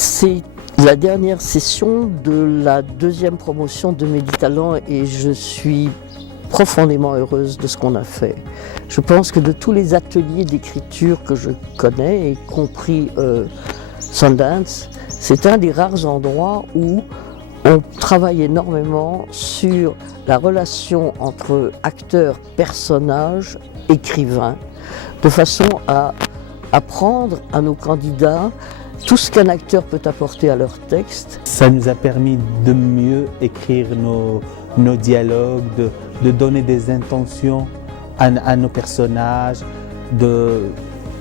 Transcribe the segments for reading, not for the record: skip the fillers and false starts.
C'est la dernière session de la deuxième promotion de Méditalent et je suis profondément heureuse de ce qu'on a fait. Je pense que de tous les ateliers d'écriture que je connais, y compris Sundance, c'est un des rares endroits où on travaille énormément sur la relation entre acteurs, personnages, écrivains, de façon à apprendre à nos candidats tout ce qu'un acteur peut apporter à leur texte. Ça nous a permis de mieux écrire nos dialogues, de donner des intentions à nos personnages,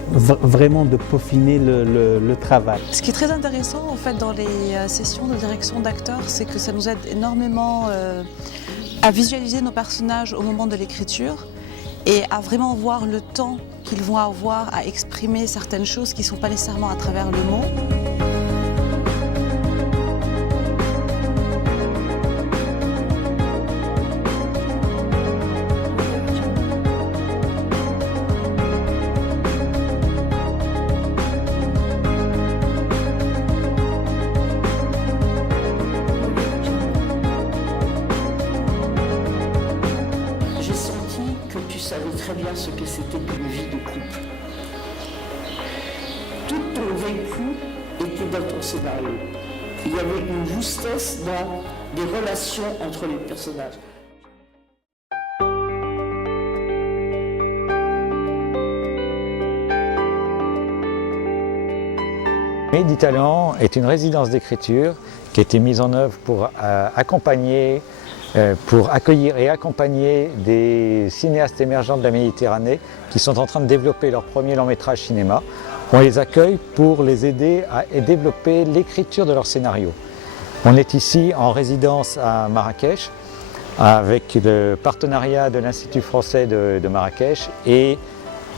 vraiment de peaufiner le travail. Ce qui est très intéressant en fait dans les sessions de direction d'acteurs, c'est que ça nous aide énormément à visualiser nos personnages au moment de l'écriture et à vraiment voir le temps qu'ils vont avoir à exprimer certaines choses qui ne sont pas nécessairement à travers le mot. J'ai senti que tu savais très bien ce que c'était qu'une vie de couple. Tout ton vécu était dans ton scénario. Il y avait une justesse dans les relations entre les personnages. Méditalent est une résidence d'écriture qui a été mise en œuvre pour accompagner, pour accueillir et accompagner des cinéastes émergents de la Méditerranée qui sont en train de développer leur premier long métrage cinéma. On les accueille pour les aider à développer l'écriture de leur scénario. On est ici en résidence à Marrakech avec le partenariat de l'Institut français de Marrakech et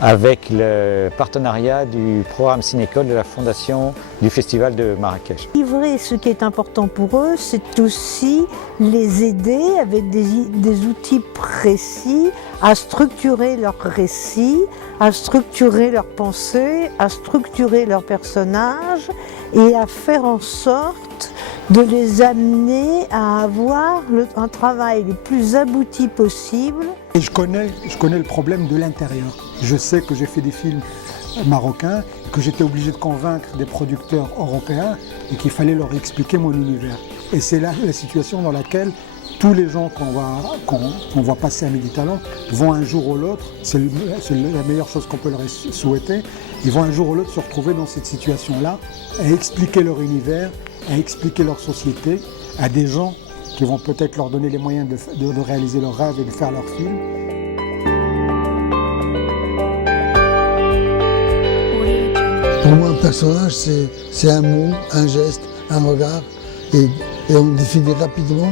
avec le partenariat du programme Cinécole de la Fondation du Festival de Marrakech. Livrer ce qui est important pour eux, c'est aussi les aider avec des outils précis à structurer leur récit, à structurer leurs pensées, à structurer leurs personnages et à faire en sorte de les amener à avoir un travail le plus abouti possible. Et je connais le problème de l'intérieur. Je sais que j'ai fait des films marocains, que j'étais obligé de convaincre des producteurs européens et qu'il fallait leur expliquer mon univers. Et c'est là la situation dans laquelle tous les gens qu'on va passer à Méditalent vont un jour ou l'autre, c'est la meilleure chose qu'on peut leur souhaiter, ils vont un jour ou l'autre se retrouver dans cette situation-là, à expliquer leur univers, à expliquer leur société à des gens qui vont peut-être leur donner les moyens de réaliser leurs rêves et de faire leurs films. Pour moi, un personnage, c'est un mot, un geste, un regard, et on définit rapidement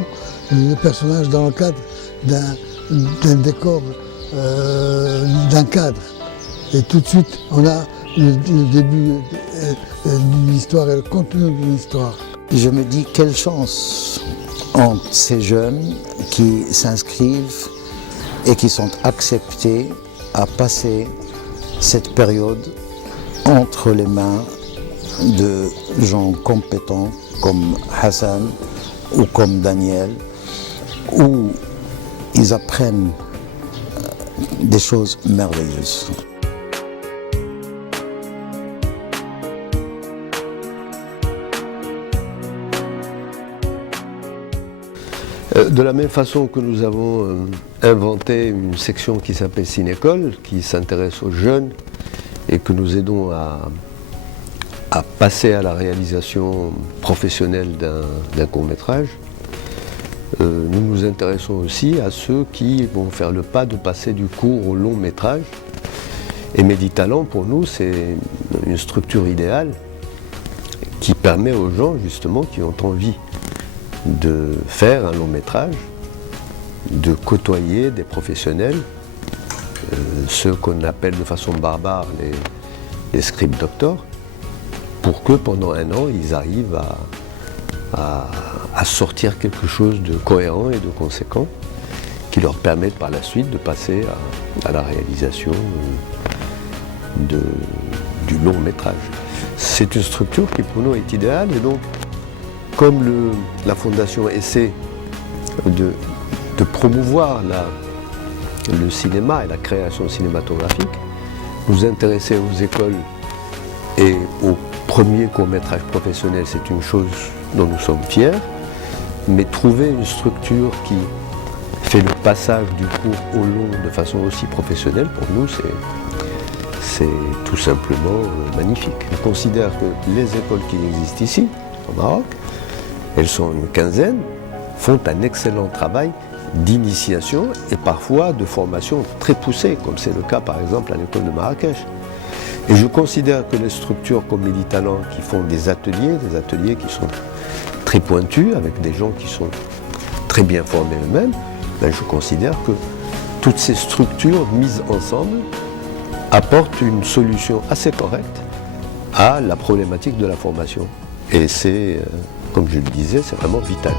le personnage dans le cadre d'un décor, d'un cadre. Et tout de suite, on a le début d'une histoire et le contenu d'une histoire. Je me dis quelle chance ont ces jeunes qui s'inscrivent et qui sont acceptés à passer cette période entre les mains de gens compétents comme Hassan ou comme Daniel, où ils apprennent des choses merveilleuses. De la même façon que nous avons inventé une section qui s'appelle Cinécole, qui s'intéresse aux jeunes et que nous aidons à passer à la réalisation professionnelle d'un court-métrage, nous nous intéressons aussi à ceux qui vont faire le pas de passer du court au long-métrage. Et Méditalent, pour nous, c'est une structure idéale qui permet aux gens, justement, qui ont envie de faire un long métrage, de côtoyer des professionnels, ceux qu'on appelle de façon barbare les script doctors, pour que pendant un an, ils arrivent à sortir quelque chose de cohérent et de conséquent, qui leur permette par la suite de passer à la réalisation du long métrage. C'est une structure qui pour nous est idéale et donc comme la Fondation essaie de promouvoir le cinéma et la création cinématographique, nous intéresser aux écoles et aux premiers courts-métrages professionnels, c'est une chose dont nous sommes fiers, mais trouver une structure qui fait le passage du court au long de façon aussi professionnelle, pour nous, c'est tout simplement magnifique. Je considère que les écoles qui existent ici, au Maroc, elles sont une quinzaine, font un excellent travail d'initiation et parfois de formation très poussée, comme c'est le cas par exemple à l'école de Marrakech. Et je considère que les structures comme Méditalent qui font des ateliers qui sont très pointus, avec des gens qui sont très bien formés eux-mêmes, ben je considère que toutes ces structures mises ensemble apportent une solution assez correcte à la problématique de la formation. Et c'est, comme je le disais, c'est vraiment vital.